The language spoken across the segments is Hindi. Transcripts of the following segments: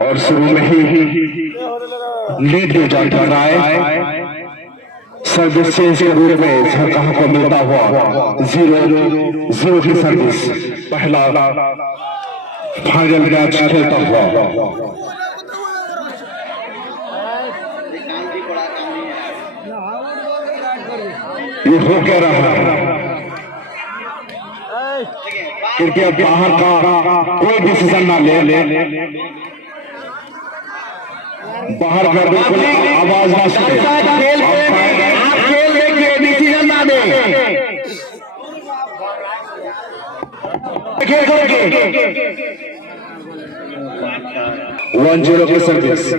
और शुरू में ही लीड में जा रहा है सर्विस चेंज के रूप में झरकाह को मिलता हुआ 0-0 की सर्विस पहला फाइनल मैच खेलता हुआ। ये हो क्या रहा है, कृपया बाहर का कोई डिसीजन ना ले, बाहर का बिल्कुल आवाज ना सुने, आप खेल देखिए, डिसीजन ना दे। 1-0 की सर्विस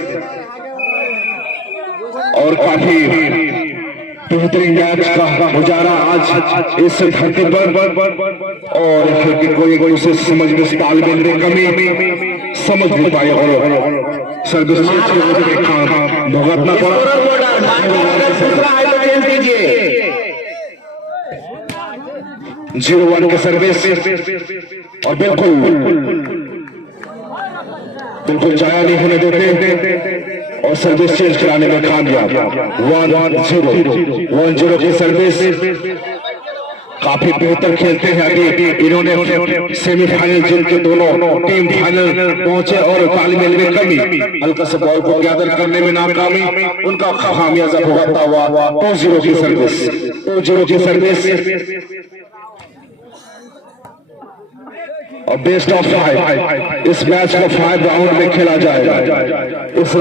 और काफी बेहतरीन मैच का गुजारा आज इस धरती पर, और कोई उसे समझ में तालमेल में कमी समझ नहीं पाए और सर्विस भुगतना पड़ा। 0-1 की सर्विस और बिल्कुल जाया नहीं होने देते और सर्विस चेंज कराने में कामयाब। 1-0 की सर्विस काफी बेहतर खेलते हैं आगे। इन्होंने सेमीफाइनल जीत के दोनों टीम फाइनल पहुंचे और तालमेल में कमी, हल्का से बॉल को गैदर करने में नाकामी, उनका खामियाजा भुगतना हुआ। 2-0 की सर्विस और बेस्ट ऑफ 5 इस मैच को 5 राउंड में खेला जाएगा। इस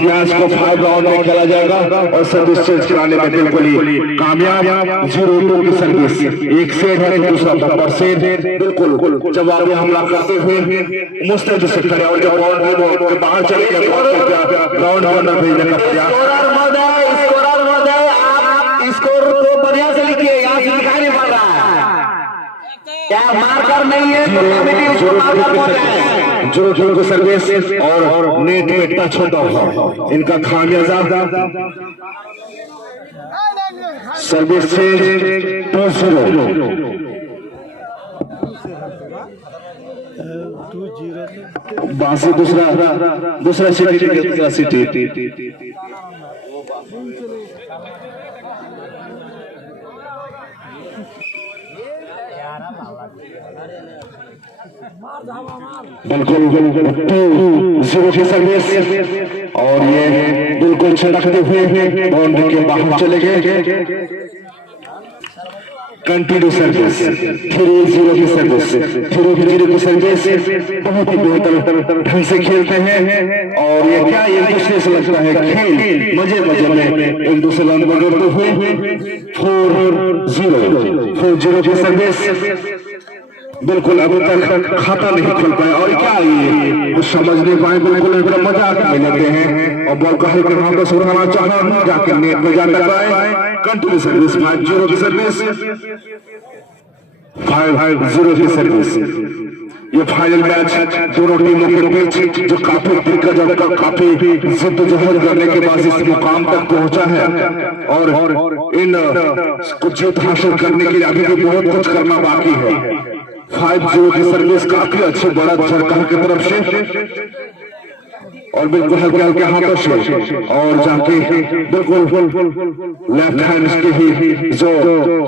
मैच को 5 राउंड में खेला जाएगा और सर्विस चेंज कराने में बिल्कुल ही कामयाब। 0-2 की सर्विस, एक सेट है, दूसरा बम्पर सेट, बिल्कुल जवाबी हमला करते हुए मुस्तैद से खड़े और जब बॉल बाहर चले गए राउंड रनर भेजने का प्रयास। स्कोर तो बढ़िया से लिखिए, यहाँ से लिखा नहीं पा रहा है, क्या मार्कर नहीं है तो कमेटी उसको मार्कर हो जाए। 0-0 की सर्विस और नेट में टच होता हुआ इनका खामियाजा। सर्विस से 2-0 बासी दूसरा सिटी बिल्कुल 2-0 की सर्विस और ये बिल्कुल छिड़कते हुए बाउंड्री के बाहर चले गए। कंटिन्यू सर्विस 3-0 की सर्विस, 3-0 की सर्विस बहुत ही बेहतर ढंग से खेलते हैं और ये क्या एक दूसरे से लगता है खेल मजे में एक दूसरे रन बदलते हुए 4-0 की सर्विस बिल्कुल अभी तक खाता नहीं खुल पाया और क्या ये कुछ समझ नहीं पाए, बिल्कुल मजाक में लगे हैं और बॉल का हल्के हाथों से उड़ाना चाहा जाकर नेट में जा टकराए। कंटिन्यू सर्विस 5-0 की सर्विस, 5-0 की सर्विस। ये फाइनल मैच दोनों टीमों के बीच जो काफी दिग्गज और काफी जिद्दोजहद करने के बाद इस मुकाम तक पहुंचा है और इन कुछ जीत हासिल करने के लिए अभी भी बहुत कुछ करना बाकी है। 5-0 की सर्विस काफी अच्छी बड़ा झरकाह की तरफ से और बिल्कुल हल्के हाथों से और जाके बिल्कुल लेफ्ट हैंड के ही जो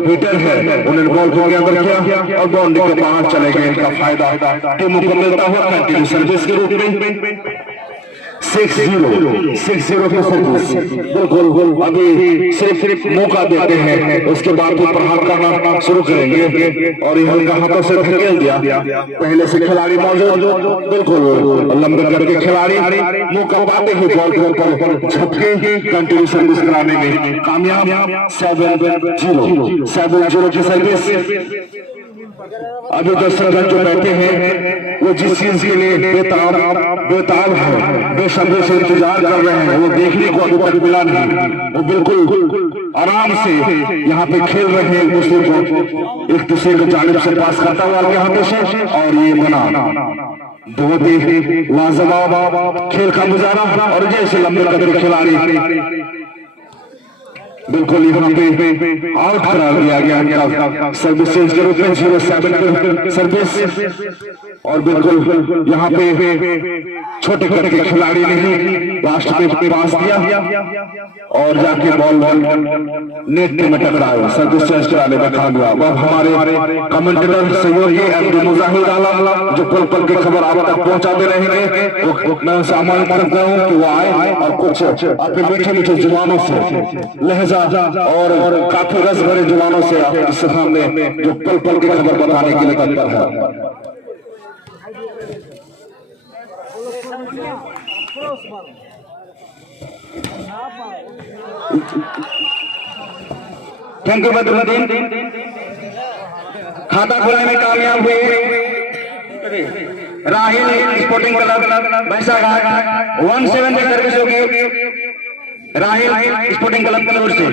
हिटर है उन्होंने बॉल को अंदर किया और बाउंड्री के बाहर चले गए। इनका फायदा टीमों को मिलता हुआ कंटिन्यू सर्विस के रूप में 6-0 की सर्विस। बिल्कुल अभी सिर्फ मौका देते हैं, उसके बाद वो प्रहार करना शुरू करेंगे और ये हल्का हाथों से धकेल दिया। पहले से खिलाड़ी मौजूद, बिल्कुल लंबे करके खिलाड़ी मौका पाते ही बॉल के ऊपर झपके कंटिन्यू सर्विस कराने में कामयाब। 7-0 की सर्विस। अभी दर्शक जो बैठे हैं वो जिस चीज के लिए बेताब है, बेसब्री से इंतजार कर रहे हैं, वो देखने को अभी तक मिला नहीं। वो बिल्कुल आराम से यहाँ पे खेल रहे हैं, एक दूसरे को जानिब से पास करता हुआ यहाँ पे से और ये बना बहुत ही लाजवाब खेल का गुजारा और जैसे लंबे कदर खिलाड़ी बिल्कुल यहाँ पे आउट करा दिया गया सर्विसेज के रूप में 07 सर्विस। और बिल्कुल यहाँ पे छोटे कद के खिलाड़ी ने लास्ट पे पास दिया और जाके बॉल नेट में टकराया, सर्विस चेंज कराने में खा गया। अब हमारे कमेंटेटर सहयोगी एमडी मुजाहिद आलम जो पल पल की खबर आप तक पहुंचाते रहेंगे, मैं उनसे आमंत्रित करता हूँ कि वो आए और कुछ अपने मीठे मीठे जुबानों से लहजा और काफी रस भरे जुबानों से आपके सामने जो पल पल की खबर बताने के लिए तत्पर है। Thank you Badruddin. खाता खुलाने में कामयाब हुए राहिल स्पोर्टिंग क्लब बैसाघाट 17 की सर्विस होगी। राहिल स्पोर्टिंग क्लब की ओर से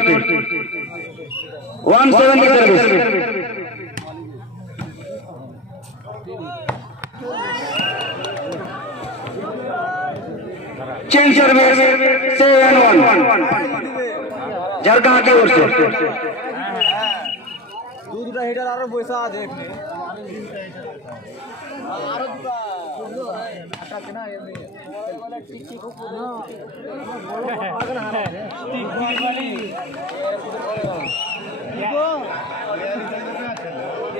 17 की सर्विस। चेंज सर्विस 7-1 झरका की ओर से। दूसरा हिटर आ रहा पैसा आ देखने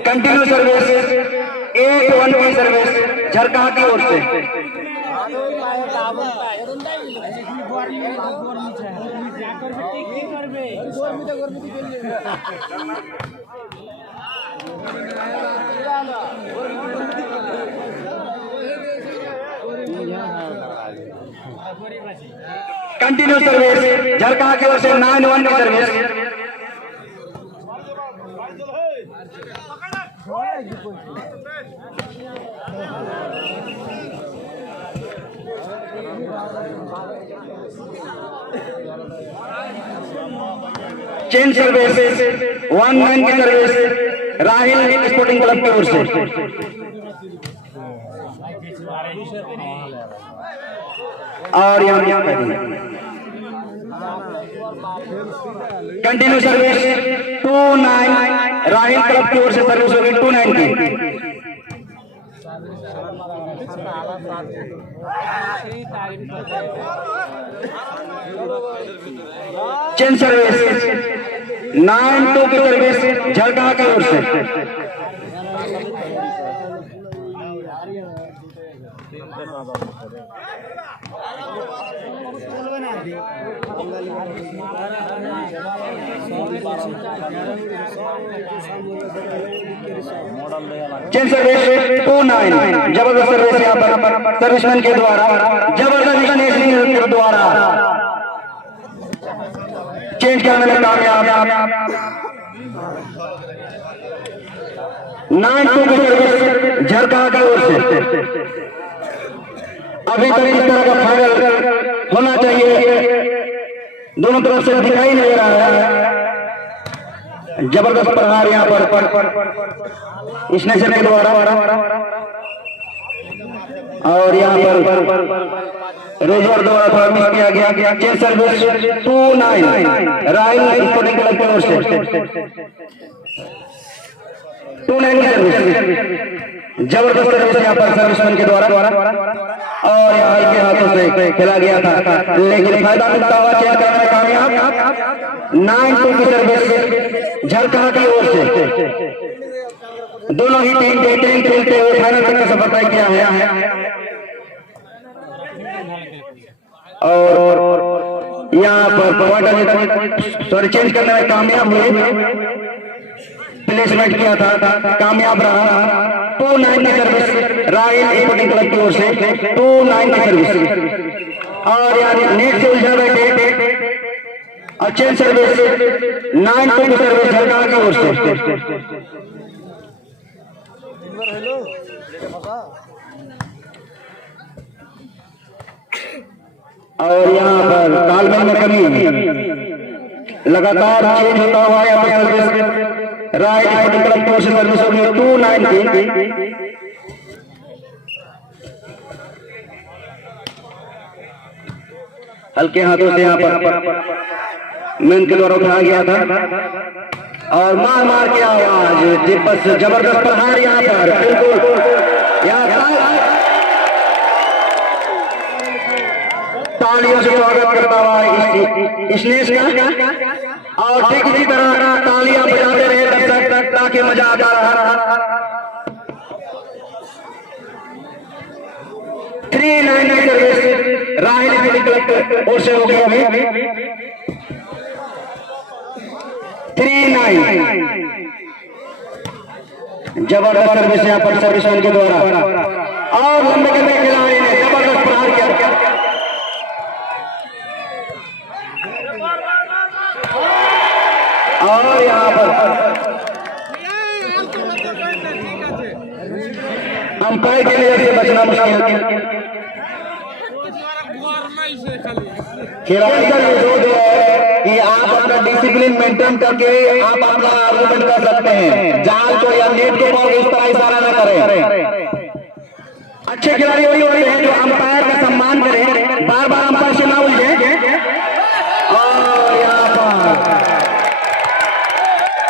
कंटिन्यू सर्विस 8-1 की सर्विस झरका की ओर से। कंटिन्यू सर्विस झरका की ओर से 9-1 की सर्विस। चेंज सर्विस 1-9 की सर्विस राहिल स्पोर्टिंग क्लब की ओर से। और यहाँ कंटिन्यू सर्विस 2-9 राहिल क्लब की ओर से सर्विस होगी 2-9 की। चेंज सर्विस 9-2 की सर्विस झरका की ओर से। चेंज सर्विस 2-9 जबरदस्त सर्विस यहाँ पर सर्विसमैन के द्वारा, जबरदस्त नेशनल के द्वारा चेंज करने में कामयाब। 9-2 की सर्विस झरका की ओर से। अभी तक इस तरह का फाइनल होना चाहिए, दोनों तरफ से दिखाई नहीं रहा है। जबरदस्त प्रहार यहाँ पर इस नेशनल के द्वारा और यहाँ पर रेजर द्वारा थोड़ा मिस किया गया। Change service 2-9 Rahil sporting club की ओर से 2-9 सर्विस जबरदस्त सर्विस यहाँ पर सर्विसमैन के द्वारा और यहाँ हल्के हाथों से खेला गया था, लेकिन फायदा मिलता हुआ चेंज करने में कामयाब। 9-2 की सर्विस झरका की ओर से। दोनों ही टीम बेहतरीन खेलते हुए फाइनल तक का सफर तय किया है और यहाँ पर चेंज करने में कामयाब हुए, प्लेसमेंट किया था, कामयाब रहा। 2-9 की सर्विस राहिल स्पोर्टिंग क्लब की ओर से 2-9 की सर्विस और यहाँ नेट से उलझा बैठे और चेंज सर्विस 9-2 की सर्विस झरका की ओर से। और यहाँ पर तालमेल में कमी, लगातार चेंज होता हुआ यहाँ पर सर्विस राइट स्पोर्टिंग क्लब की ओर से सर्विस होगी 2-9 की। हल्के हाथों से यहाँ पर मैन के द्वारा उठाया गया था और मार मार के आवाज बस जबरदस्त प्रहार यहाँ पर बिल्कुल तालियों से स्वागत करता हुआ स्नेश का और ठीक इसी तरह तालियां बजाते रहे दर्शक ताकि मजा आता रहा। 3-9 की सर्विस राहिल क्लब ओर से होगी अभी 3-9 जबरदस्त सर्विस यहाँ पर सर्विस के द्वारा और लंबे लंबे खिलाड़ी ने जबरदस्त प्रहार किया और यहाँ पर अंपायर के लिए से बचना मुश्किल खिलाड़ी का विरोध है कि आप अपना डिसिप्लिन मेंटेन करके आप अपना मूवमेंट कर सकते हैं, जाल को या नेट को बहुत इस तरह इशारा न करें। अच्छे खिलाड़ी वही होते हैं जो अंपायर का सम्मान करें, बार बार अंपायर से ना उलझे। और यहाँ पर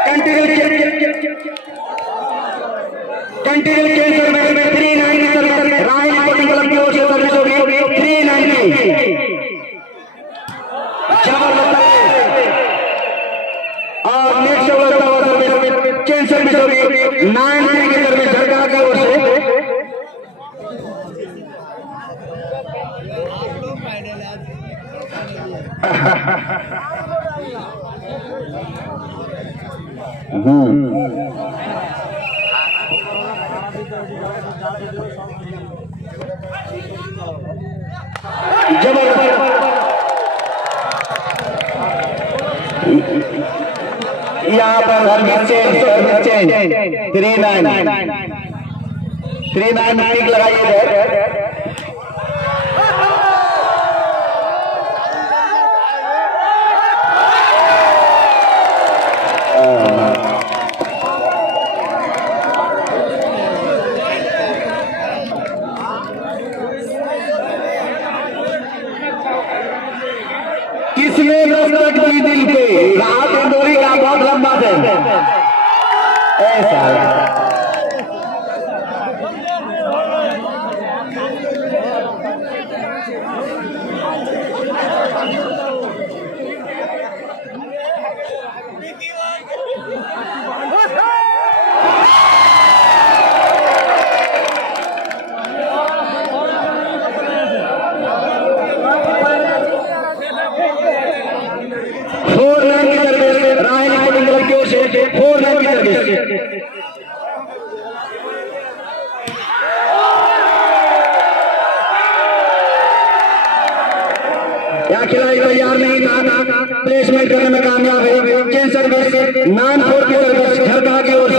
कंटिन्यू चेंज में 3-9 की सर्विस राहिल स्पोर्टिंग क्लब की ओर से सर्विस होगी 3-9 की जबरदस्त और next over service change service होगी 9 की सर्विस झरका की ओर से यहाँ पर सर्विस चेंज 3-9 माइक लगाइए इधर किसने दस्तक दी दिल पे राहत इंदौरी का बहुत लंबा है ऐसा यहाँ खिलाड़ी तैयार नहीं था, प्लेसमेंट करने में कामयाब है। चेंज सर्विस 9-4 की सर्विस झरका की ओर से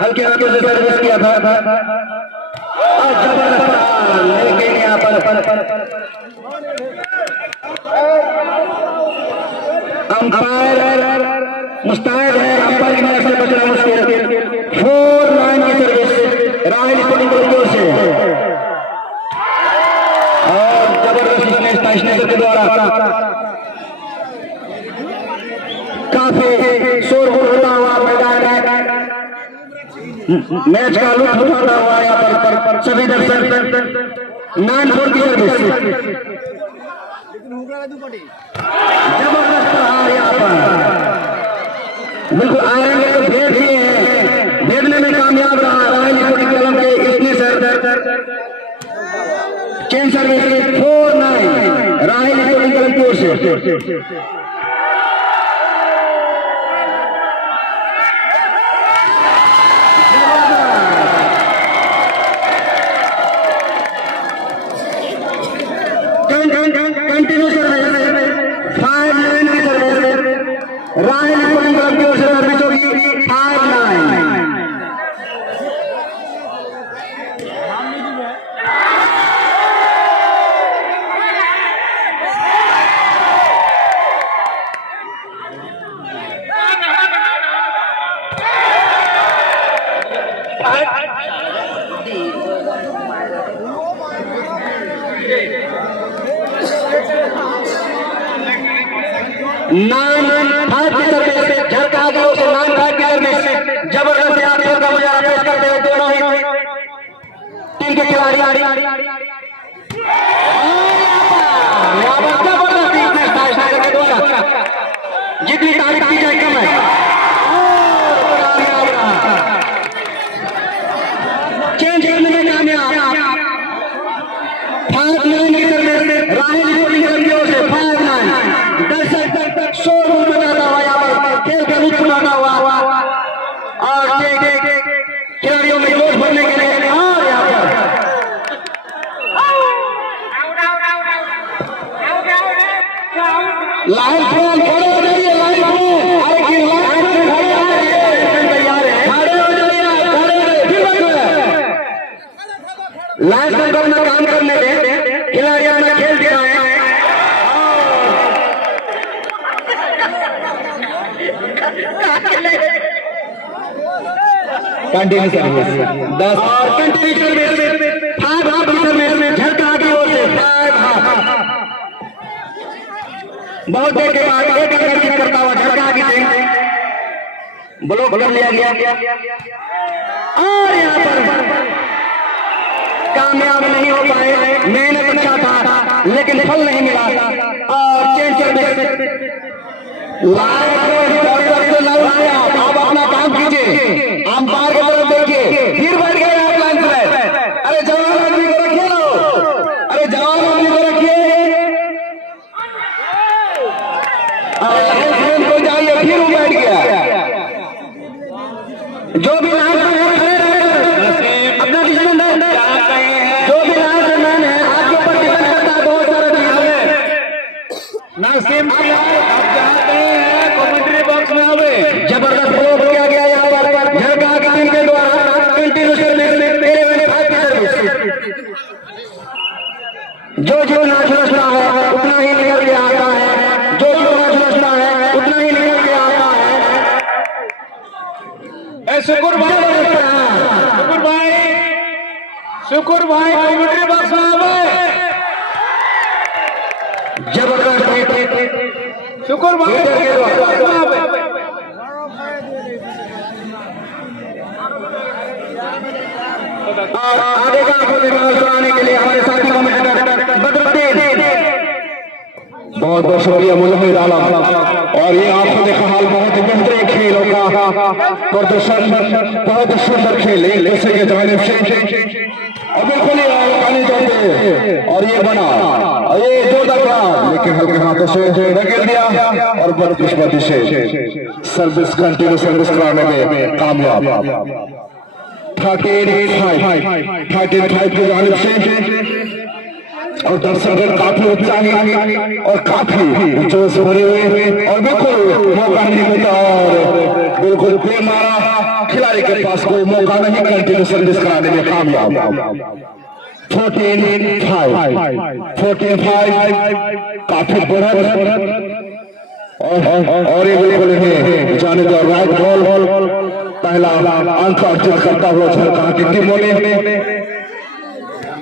हल्के हाथों से सर्विस किया था और जबरदस्त लेकिन यहाँ पर अंपायर मुस्तैद है, अंपायर की नजर से बचना मुश्किल 4-9 की सर्विस राहिल स्पोर्टिंग क्लब की ओर से और जबरदस्त स्नेश के द्वारा काफी शोरगुल होता हुआ मैदान मैच का लुत्फ उठाता हुआ यहाँ पर सभी दर्शक 9-4 की सर्विस जबरदस्त प्रहार यहाँ पर बिल्कुल आयरन को भेद दिए हैं, भेदने में कामयाब रहा राहिल स्पोर्टिंग क्लब के इतनी sir change service 4-9 Rahil sporting club की ओर से कंटिन्यू सर्विस 5-9 की सर्विस राहिल स्पोर्टिंग क्लब की ओर से सर्विस होगी 5-9 झलका की ओर से 9-5 मीटर में जबरदस्त खेल का मुजाहरा पेश करते हुए दोनों ही टीम के खिलाड़ी जितनी तारीफ की जाए कम है। चेंज करने में कामयाब। 5-9 मीटर में राहुल की ओर से 5-9 दर्शक शोर मचाता हुआ यहाँ पर खेल का लुत्फ उठाता हुआ और खिलाड़ियों में जोश भरने के लिए और यहाँ पर लाइन खड़े हो जाइए। लाइन लाइन में काम करने में खिलाड़ियों ने खेल दिखाए। कंटिन्यू सर्विस 10 और कंटिन्यू सर्विस 5 में झलका की ओर से 5 बहुत देर के बाद एक आकर्षित करता हुआ झलका की टीम ब्लॉक कर लिया गया और यहाँ पर कामयाब नहीं हो पाए। मेहनत अच्छा था लेकिन फल नहीं मिला और चेंज सर्विस आप अपना काम कीजिए। अंपायर की तरफ देखिए, फिर बैठ गए आप लाइन पर। अरे जवान आदमी को रखिए लो, अरे जवान आदमी को रखिए। को जाइए, फिर वो बैठ गया। जो भी लाइन पर है खड़े रहे, अपना डिसीजन दो। जो भी लाइन पर मैन है आपके ऊपर डिपेंड करता है। बहुत सारे नासिम आप चाहते हैं कमेंट्री बॉक्स में आवे। जबरदस्त प्रयोग किया गया यहाँ पर झलका की टीम के द्वारा कंटिन्यू सर्विस में 5 सर्विस। जो नाचना है उतना ही निकल के आता है। जो नाचना है उतना ही निकल के आता है। शुक्र भाई कमेंट्री बॉक्स में आवे। जबरदस्त शुक्र भाई और आगे का सुनाने के लिए हमारे साथी कमेंटेटर बदरुद्दीन। बहुत बहुत शुक्रिया मुजाहिद आलम। और ये आपने देखा हाल बहुत ही बेहतरीन खेलों का प्रदर्शन, बहुत सुंदर खेल ऐसे के जानिब से और बिल्कुल आने जाते और ये बना और ये जोरदार लेकिन हल्के हाथों से गिर दिया और बदकिस्मती से सर्विस कंटिन्यू सर्विस कराने में कामयाब। 35 की जानिब से और दर्शक काफी उत्साही और काफी जोश भरे हुए और बिल्कुल मौका नहीं मिलता और बिल्कुल बेमारा खिलाड़ी के पास कोई मौका नहीं कंटिन्यू सर्विस कराने में कामयाब। 14-5 काफी बढ़त और ये बिल्कुल जाने का राइट बॉल पहला अंक अर्जित करता हुआ झलका की टीमों ने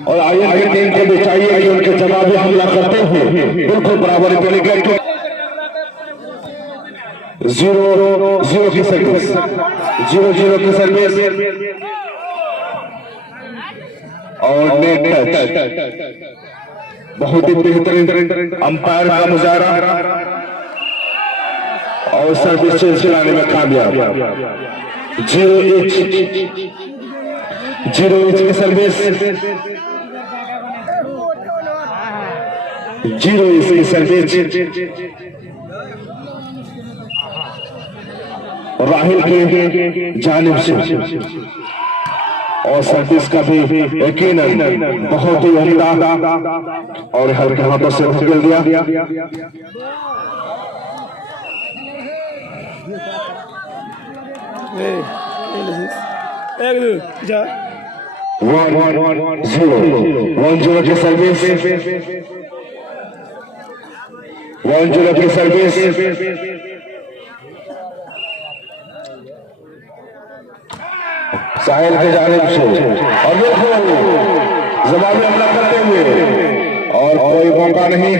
और आईएन की टीम को भी चाहिए कि उनके जवाबी हमला करते हुए बिल्कुल बराबरी पे लेकर 0-0 की सर्विस 0-0 की सर्विस और नेट टच। बहुत ही बेहतरीन अंपायर का मुजाहरा और सर्विस चेंज कराने में कामयाब। 0-1 की सर्विस 0 की सर्विस राहुल की जानिब से और सर्विस का भी यकीनन बहुत ही उम्दा और हल्के हाथों से धकेल दिया। वन 0 की सर्विस 1-0 की सर्विस साहिल के जानिब से और बिल्कुल जवाबी हमला करते हुए और कोई मौका नहीं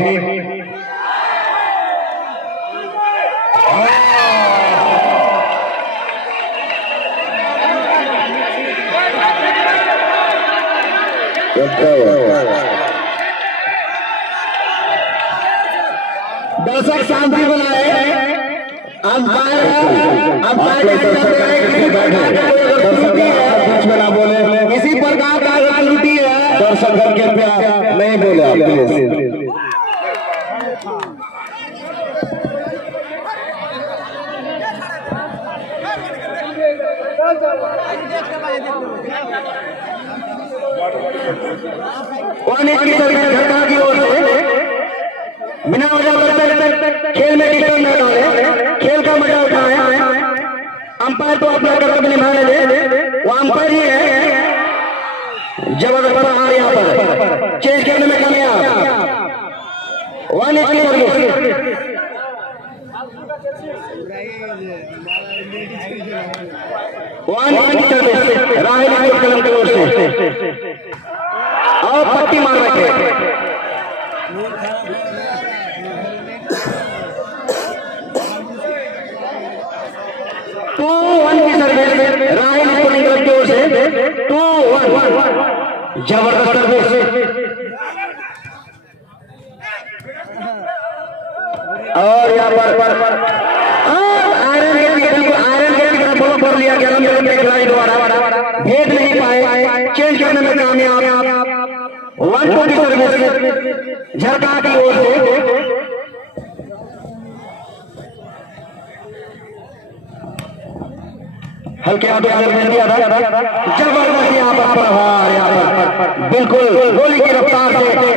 दर्शक शांति बनाए। अंपायर ना बोले, किसी प्रकार का अगर त्रुटि है दर्शक घर के प्यार नहीं बोले आप। घटना की ओर से बिना वजह खेल में डिस्टर्ब न डाले, खेल का मजा उठाए। अंपायर तो अपना कर्तव्य निभाने दे, वो अंपायर ही है। जबरदस्त हार यहाँ पर चेंज करने में कामयाब। 1 की सर्विस राहुल कलम की ओर से और पट्टी मार रखे। टू 1 की सर्विस राहुल स्पोर्टिंग क्लब की ओर से 2-1 जबरदस्त सर्विस। और यहाँ पर आयरन गेट की तरफ बॉल कर लिया गया लंबे खिलाड़ी द्वारा, भेज नहीं पाए, चेंज करने में कामयाब। 1-2 की सर्विस झरका की ओर से। हल्के हाथों में दिया था, जबरदस्त यहाँ पर प्रहार, यहाँ पर बिल्कुल गोली की रफ्तार से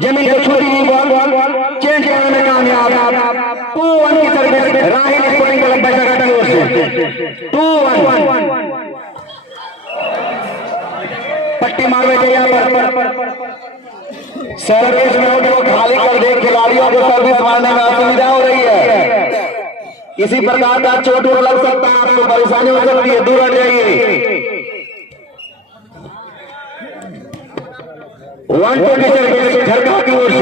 जमीन को छूटी हुई बॉल चेंज करने में कामयाब। 2-1 की सर्विस राहुल स्पोर्टिंग क्लब बैसाखा की ओर से 2-1 पट्टी मार रहे थे यहाँ पर। सर्विस में हो वो खाली कर दे, खिलाड़ियों को सर्विस मारने में असुविधा हो रही है। किसी प्रकार का चोट लग सकता है, आपको परेशानी हो सकती है, दूर हट जाइए। 1-2 की सर्विस झरका की ओर से।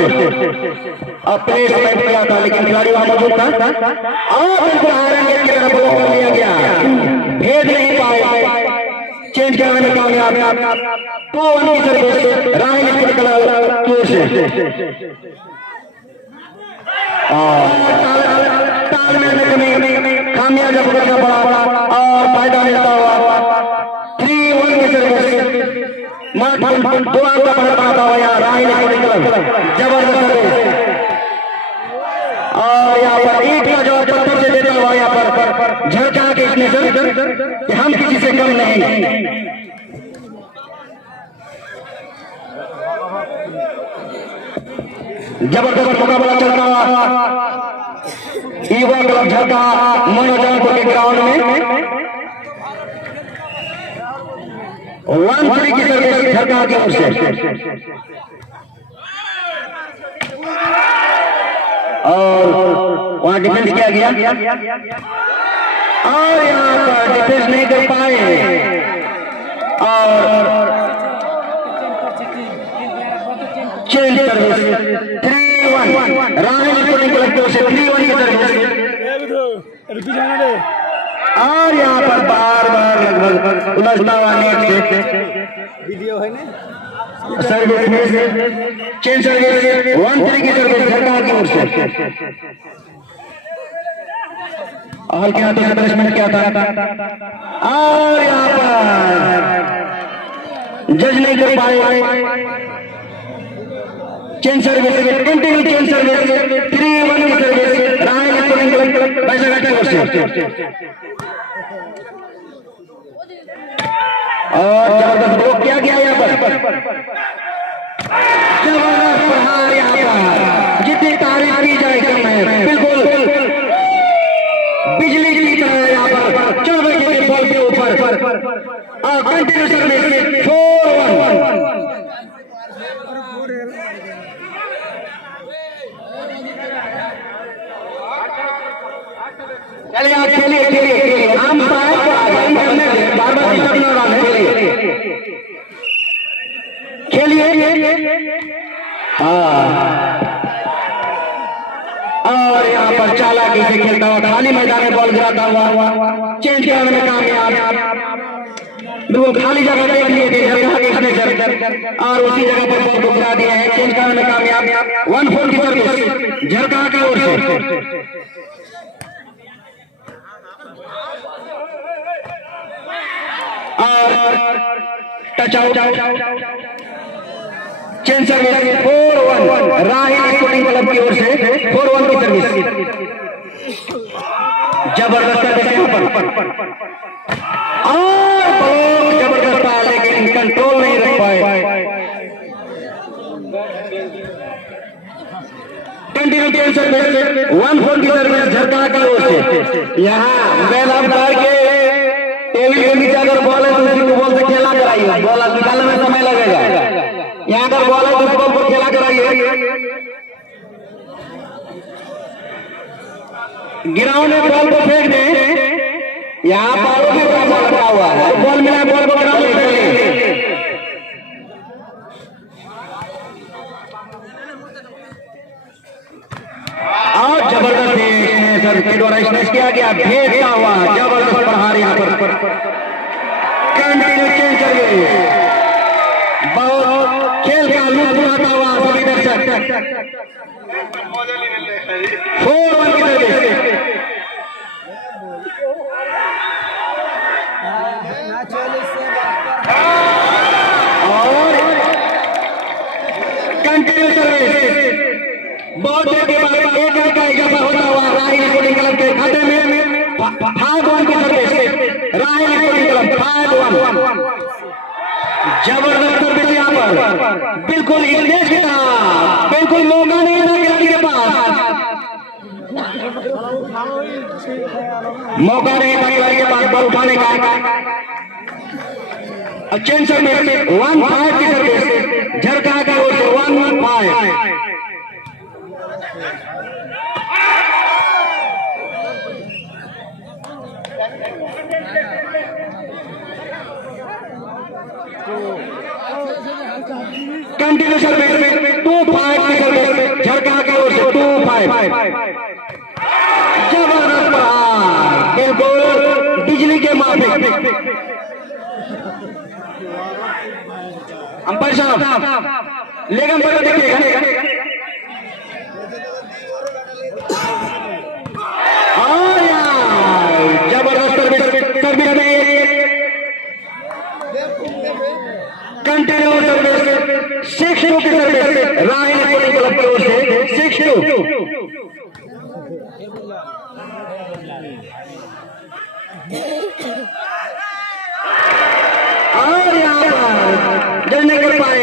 अब प्लेट बैठ गया था लेकिन खिलाड़ी वहां मौजूद था और बिल्कुल आयरन गेट की तरफ ब्लॉक कर लिया गया, भेज नहीं पाए, चेंज करने में कामयाब। 2-1 की सर्विस राहुल स्पोर्टिंग क्लब की ओर से। तालमेल में कमी, खामियां जब बड़ा और फायदा मिलता हुआ 3-1 की सर्विस दो अंक का बढ़ पाता हुआ यहाँ राहुल स्पोर्टिंग क्लब जबरदस्त। और यहाँ पर ईट का जो पत्थर से देता हुआ यहाँ पर झरका के इतने कि हम किसी से कम नहीं। जबरदस्त मुकाबला चल रहा युवा क्लब झरका मनोजनपुर के ग्राउंड में। 1-3 की सर्विस झरका की ओर से और वहां डिफेंस किया गया और यहाँ पर डिफेंस नहीं कर पाए और change service 3-1 Rahul sporting club की ओर से 3-1 की सर्विस। और यहाँ पर बार लगभग उलझना हुआ नेट से वीडियो है ना सर्विस में चेंज सर्विस 1-3 की सर्विस झरका की ओर से। हल्के हाथों से बैट्समैन किया था और यहाँ पर जज नहीं कर पाए। Change service continue change service 3-1 की सर्विस राहुल स्पोर्टिंग क्लब बैसाखा की ओर से। और जबरदस्त ब्लॉक किया गया यहाँ पर, जबरदस्त प्रहार यहाँ पर, जितनी तारीफ की जाए कम है। बिल्कुल बिजली की तरह यहाँ पर 4 के बॉल के ऊपर और कंटिन्यू सर्विस 4-1। खेलिए हम खेलिए और यहाँ पर और चालाकी से खेलता हुआ खाली मैदान में बॉल गिराता हुआ चेंज करने में कामयाब। बिल्कुल खाली जगह देख लिए थे झरका के खाने से और उसी जगह पर बॉल को गिरा दिया है। चेंज करने में कामयाब। 1-4 की सर्विस झरका की ओर से। और touch out. Change service 4-1 Rahil sporting club की ओर से 4-1 की सर्विस। जबरदस्त सर्विस यहाँ पर और ब्लॉक जबरदस्त था लेकिन कंट्रोल नहीं रख पाए। कंटिन्यू चेंज सर्विस 1-4 की सर्विस झरका की ओर से। यहाँ मैन अंपायर के टेबल के नीचे अगर बॉल है तो उसी को बॉल से खेला कराइए। बॉल निकालने में समय लगेगा। यहाँ अगर बॉल है तो उस बॉल को खेला कराइए। ग्राउंड में बॉल को फेंक दें। यहाँ पर भी बॉल लगा हुआ है। बॉल मिला बॉल को ग्राउंड में फेंक दें। और जबरदस्त सर के द्वारा स्मैश किया गया। भेजता हुआ जबरदस्त प्रहार यहाँ पर। कंटिन्यू चेंज करिए। बहुत खेल का लुत्फ उठाता हुआ सभी दर्शक। 4-1 की सर्विस। और कंटिन्यू सर्विस बहुत देर के बाद एक रन का इजाफा होता हुआ राहिल स्पोर्टिंग क्लब के खाते में 5-1 की सर्विस। Rahil sporting club 5-1। जबरदस्त सर्विस यहाँ पर। बिल्कुल इंग्लिश के साथ बिल्कुल मौका नहीं था खिलाड़ी के पास। मौका नहीं था खिलाड़ी के पास बॉल उठाने का। चेंज सर्विस 1-5 की सर्विस झरका की ओर से 1-5। कंटिन्यू सर्विस 2-5 की सर्विस झरका की ओर से 2-5। जबरदस्त प्रहार बिल्कुल बिजली के माफिक। अंपायर साहब लेकिन पर देखिएगा। और यार जबरदस्त सर्विस में कंटिन्यू सर्विस 6-2 की सर्विस राहिल स्पोर्टिंग क्लब की ओर से 6-2। और यहाँ जल नहीं कर पाए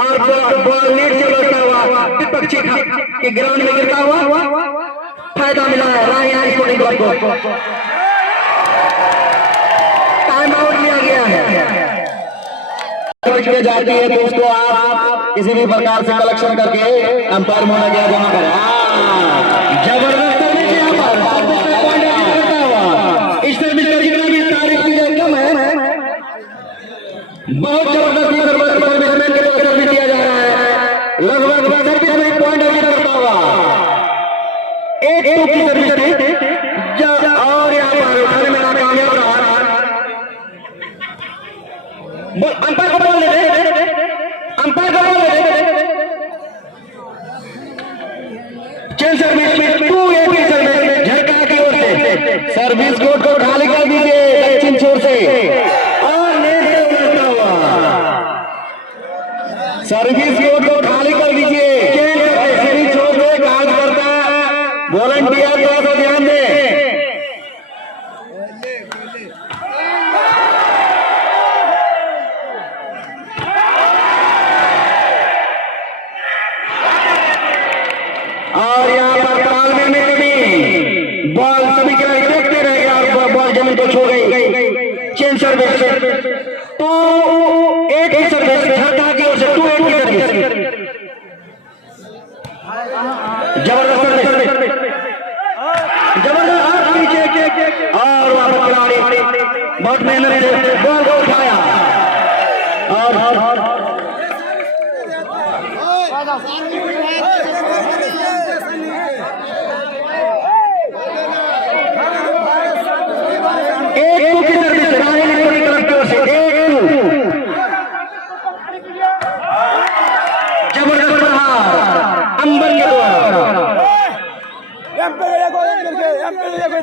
और बॉल नेट से लौटता हुआ विपक्षी के ग्राउंड में गिरता हुआ फायदा मिला है राहिल स्पोर्टिंग क्लब को। टाइम आउट लिया गया है। के जाती है तो उसको आप किसी भी प्रकार से कलेक्शन करके अंपायर मोना गया जमा करें। जबरदस्त सर्विस यहाँ पर इस सर्विस का जितना भी तारीफ की जाए कम है। बहुत जबरदस्त सर्विस दिया जा रहा है। लगभग 30 पॉइंट करता हुआ 1-2 की सर्विस और यहाँ पर उठाने में नाकामयाब रहा। अंपायर को बोल दे। अंपायर को बोल दे। चेंज सर्विस 2-8 की सर्विस झरका की ओर से। सर्विस कोर्ट को खाली कर दीजिए दक्षिण छोर से और नेट से उड़ता हुआ सर्विस कोर्ट को खाली कर दीजिए। दक्षिणी छोर से काम करता वॉलंटियर थोड़ा सा ध्यान दे। और यहाँ पर तालमेल में कभी बॉल सभी खिलाड़ी देखते रह गए और बॉल जमीन को छू गई। चेंज सर्विस 2-8 की सर्विस झरका की ओर से 2-8 की सर्विस। जबरदस्त सर्विस जबरदस्त नीचे और वहां पर खिलाड़ी बहुत मेहनत से बॉल को उठाया और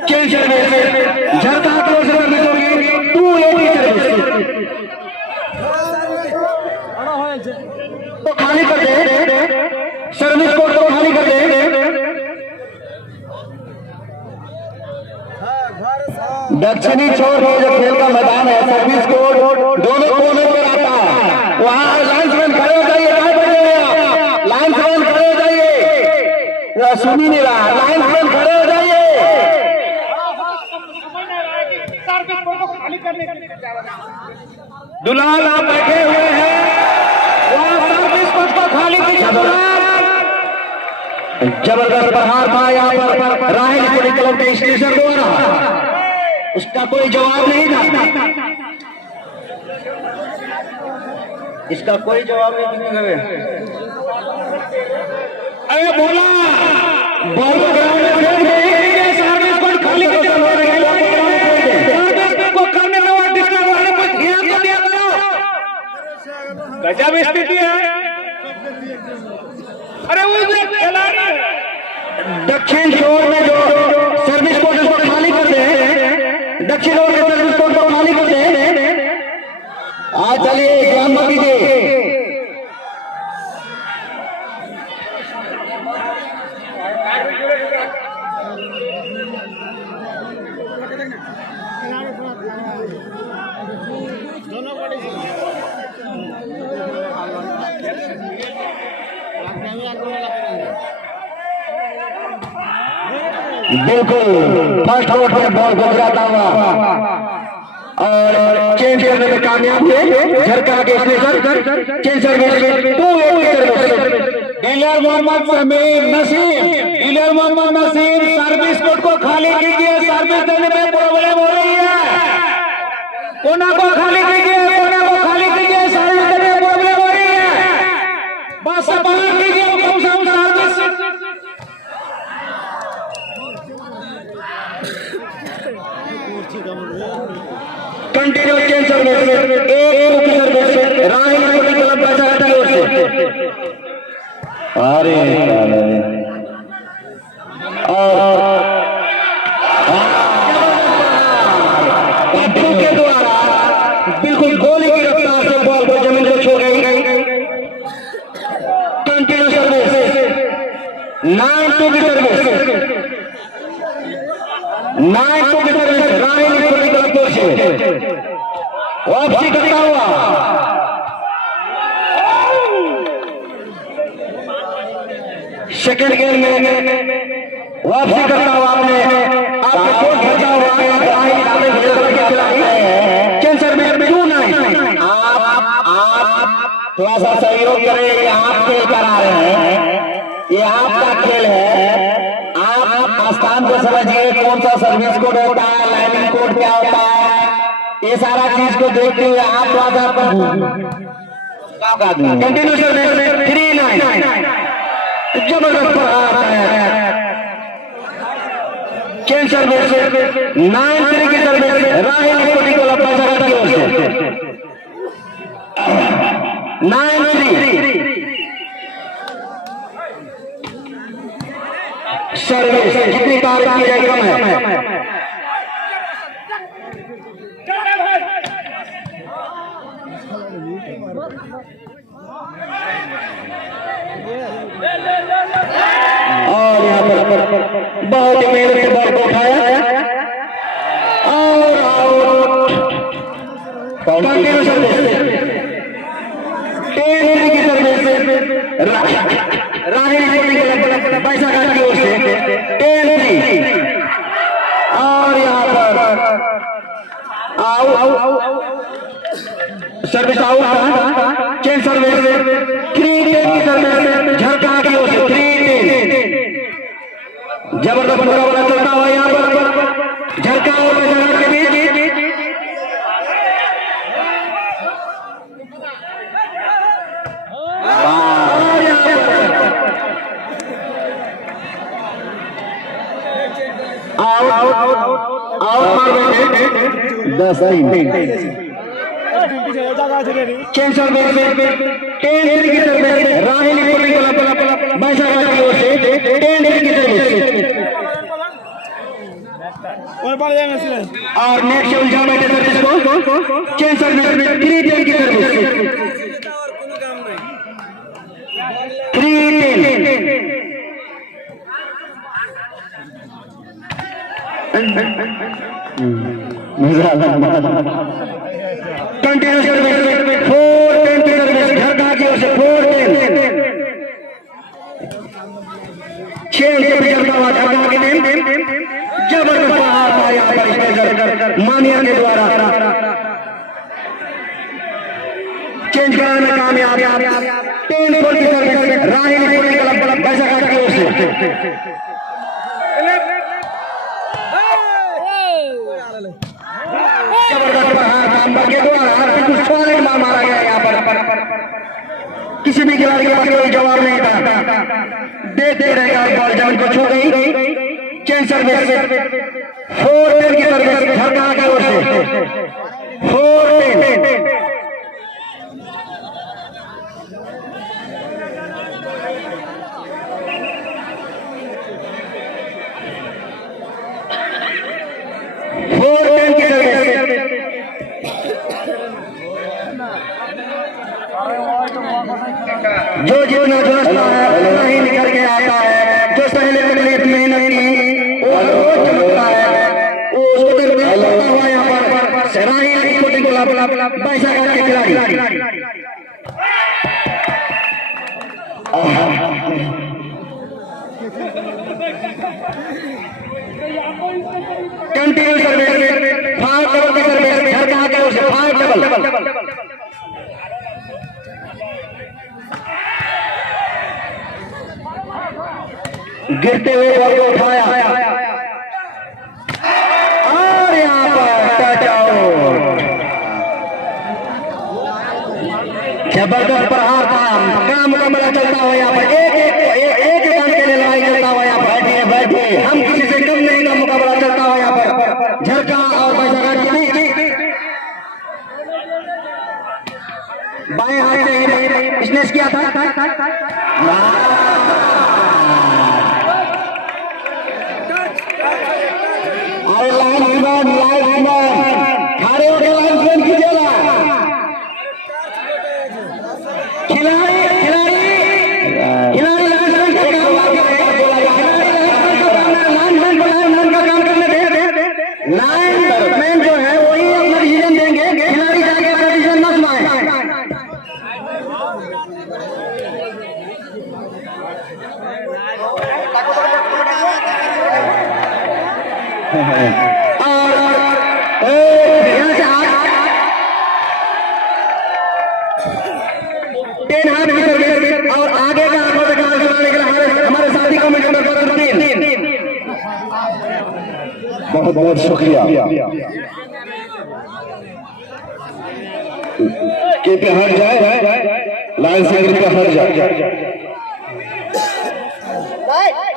चेंज सर्विस झरका की ओर से सर्विस होगी 280 सर्विस तो खाली कर दे, सर्विस कोड को खाली कर दे। दक्षिणी छोर में जो खेल का मैदान है, सर्विस कोड दोनों कोने पर आता है, वहाँ लाइन्समैन खड़े हो जाइए। क्या कर रहे हैं? लाइन्समैन खड़े हो जाइए। वह सुन ही नहीं रहा, लाइन्समैन खड़े हो जाइए। दुलाल आप बैठे हुए हैं, वहाँ सर्विस कोड को खाली कीजिए। दुलाल जबरदस्त प्रहार था यहाँ पर राहिल स्पोर्टिंग क्लब के स्टेशन द्वारा, उसका कोई जवाब नहीं था, इसका कोई जवाब नहीं। अरे बोला बॉल ग्राउंड में फेंक दे, सर्विस कोड खाली को चलवा रहे हैं, सर्विस को करने में और डिस्टर्ब होने को ध्यान तो दिया करो। गजब स्थिति है। अरे वो खिलाड़ी दक्षिण शोर में जो सर्विस कोड को खाली कर दे, दक्षिण ओर के सर्विस कोड को खाली कर दे। आज चलिए ध्यान मत दीजिए। बिल्कुल फर्स्ट आउट में बॉल गुजर जाता हुआ और चेंज करने में कामयाब हुए। झरका के station change service 280 dealer Mohammad Sameer Naseem, dealer Mohammad Naseem service code को खाली कीजिए। सर्विस देने में प्रॉब्लम हो रही है, कोना को खाली कीजिए, कोना को खाली कीजिए, सर्विस देने में प्रॉब्लम हो रही है। बस बाहर कीजिए कम से कम सर्विस। कंटिन्यू चेंज सर्विस, एक सर्विस राहिल स्पोर्टिंग क्लब बाजार की ओर से। अरे और के द्वारा बिल्कुल गोली की रफ्तार से बॉल को जमीन पर छोड़ गई। कंटिन्यू सर्विस 9-2 की सर्विस, 9-2 की सर्विस राहिल स्पोर्टिंग क्लब की ओर से। वापसी करता हुआ सेकंड गेम में वापसी करता हुआ आपने आपके कोच भेजा हुआ कैंसर में क्यों नहीं आप थोड़ा सा सहयोग करें। आप खेल करा रहे हैं, ये आपका खेल है। आप स्थान को समझिए, कौन सा सर्विस कोड होता है, लाइनिंग कोड क्या होता है, ये सारा चीज को देखते हुए आप थोड़ा सा कंटिन्यू सर्विस 3-9 जबरदस्त प्रहार है। चेंज सर्विस 9-3 की सर्विस राहिल स्पोर्टिंग क्लब बाजार की ओर से 9-3 सर्विस कितनी बार की जाए कम है। और यहाँ पर बहुत ही मेहनत से बॉल को उठाया और आउट। कंटिन्यू सर्विस 10 की सर्विस राहिल स्पोर्टिंग क्लब बाजार की ओर से 10-3 और यहाँ पर out. Service out. Change service 3-10 की सर्विस झरका की ओर से 3-10 जबरदस्त मुकाबला चलता हुआ यहाँ पर झरका और बाजार के बीच। चेंज सर्विस 10 की सर्विस राहिल स्पोर्टिंग क्लब बाजार की ओर से 10 की सर्विस और नेट से उलझा बैठे सर्विस को चेंज सर्विस 310 की सर्विस 310 कंटिन्यू सर्विस 410 की सर्विस झरका की ओर से 410 चेंज से झरका हुआ झरका के टीम जबरदस्त प्रहार था यहाँ पर स्पेशल मानिया के द्वारा चेंज कराने में कामयाब 10 की सर्विस राहिल पुणे क्लब बैसाघाट की ओर से जबरदस्त प्रहार था के द्वारा कुछ छोड़ने में मारा गया यहाँ पर किसी भी खिलाड़ी के पास कोई जवाब नहीं था देखते रहेगा बॉल जमीन को छू गई चेंज सर्विस 410 की सर्विस झरका की ओर से 410 की सर्विस जो जितना झुलसता है उतना ही निकल के आता है जो पहले तकलीफ मेहनत की वो रोज चमकता है वो उसको करता हुआ यहाँ पर सराही कोटिंग बैसाघाट के खिलाड़ी कंटिन्यू सर्विस 5 डबल की सर्विस झरका के ओर से 5 डबल गिरते हुए बॉल को उठाया और यहाँ पर टच आउट जबरदस्त प्रहार था काम मुकम्मल चलता हुआ यहाँ पर एक रन के लिए लड़ाई चलता हुआ यहाँ पर बैठे हम किसी से कम नहीं का मुकाबला चलता हुआ यहाँ पर झरका और बैसाघाट के बीच बाएं हाथ से स्नेच किया था खड़े होकर लाइन फ्रेंड कीजिएगा खिलाड़ी लाइन जो है वही अपना डिसीजन देंगे खिलाड़ी जाके अपना डिसीजन न सुनाए और आगे का हमारे साथी कमेंटेटर बहुत बहुत शुक्रिया के पे हट जाए लाइन से पे हट जाए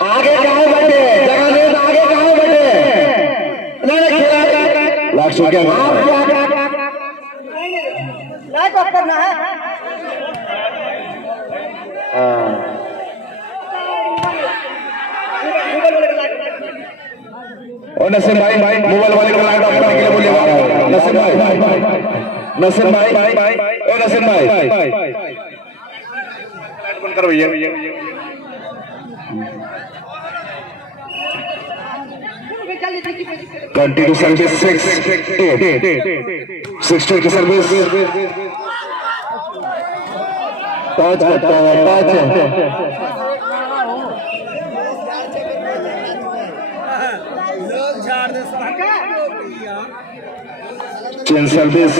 आगे कहाँ बैठे जगह दे आगे कहाँ बैठे लास्ट हो गया करना है और नसीम भाई मोबाइल वाले को लाइट ऑफ करने के लिए बोलिएगा नसीम भाई और नसीम भाई लाइट बंद करो भैया कंटिन्यू सर्विस 6 की सर्विस 5 चेंज सर्विस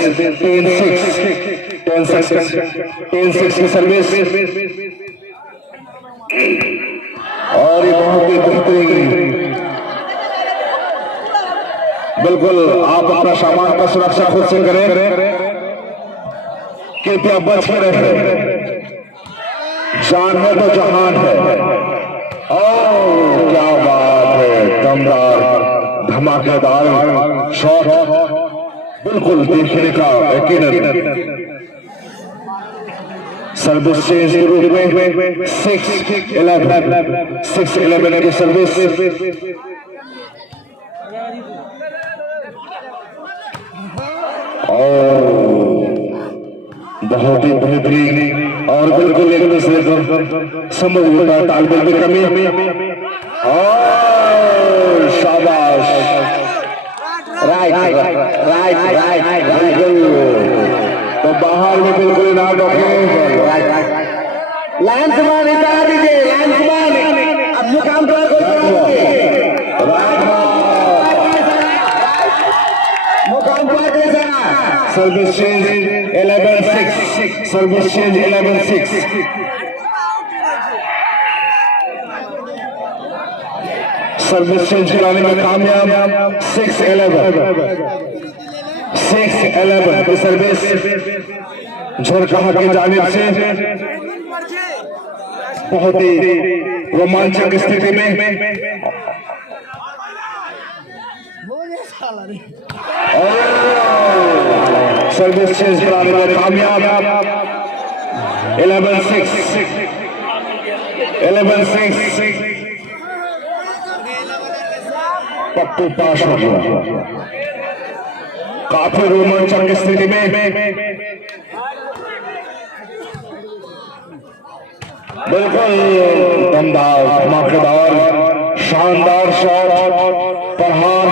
10-6 की सर्विस और ये बहुत ही बेहतरीन बिल्कुल आप अपना सामान का सुरक्षा खुद से करें कृपया बच के रहे जान है तो जहान है और क्या बात है दमदार धमाकेदार शॉट बिल्कुल देखने का यकीनन सर्विस चेंज के रूप में 6-11 की सर्विस बहुत ही बेहतरीन और बिल्कुल एक दूसरे को समझ होता है, तालमेल में कमी। और शाबाश, राइट राइट राइट बिल्कुल। तो बाहर में बिल्कुल ना रखे। लाइन्समैन इशारा दीजिए, लाइन्समैन अब मुकाम पर मुकाम पर service change 11-6, service change 11-6। Service change कराने में कामयाब 6-11 की सर्विस झरकहा की जानिब से बहुत ही रोमांचक स्थिति में। सर्विस चेंज कराने में कामयाब 11-6 पप्पू पास हो गया। काफी रोमांचक स्थिति में बिल्कुल दमदार, धमाकेदार, शानदार शॉट प्रहार।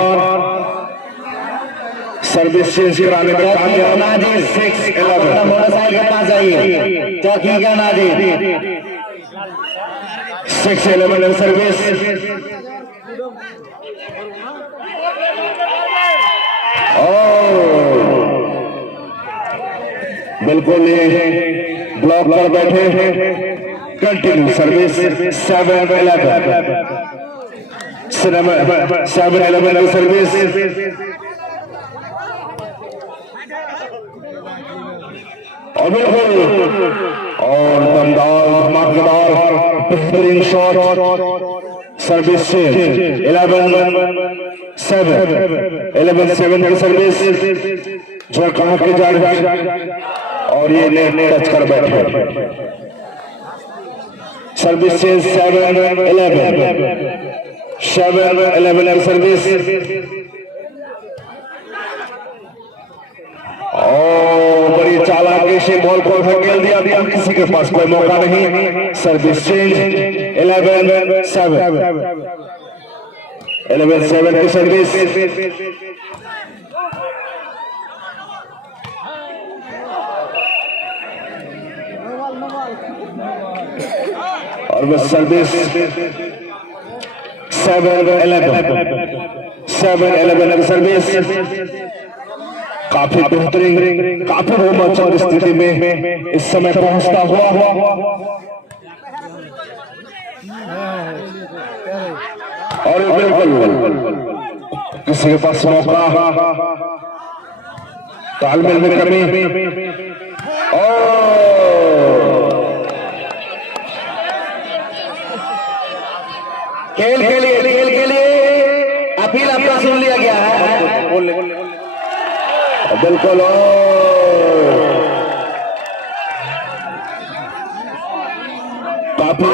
सर्विस चेंज कराने में कामयाब नाजिर 6-11। मोटरसाइकिल के पास आइए, चौकी का नाजिर 6-11 सर्विस। बिल्कुल ये ब्लॉक पर बैठे हैं। Continue service 7-11 service. और बिल्कुल और दमदार, धमाकेदार, बेहतरीन शॉट। सर्विस से 11-7 की सर्विस जो कहा की जा रही है और ये नेट टच कर बैठे। सर्विस से 7-11 सर्विस। और बड़ी चालाकी से बॉल को धकेल दिया, किसी के पास कोई मौका नहीं। सर्विस चेंज 11-7 की सर्विस। और बस सर्विस 7-11 की सर्विस। काफी बेहतरीन, काफी रोमांचक स्थिति में इस समय पहुंचता हुआ और बिल्कुल किसी के पास मौका, तालमेल में कमी। खेल के लिए अपील आपका सुन लिया गया है। बिल्कुल काफी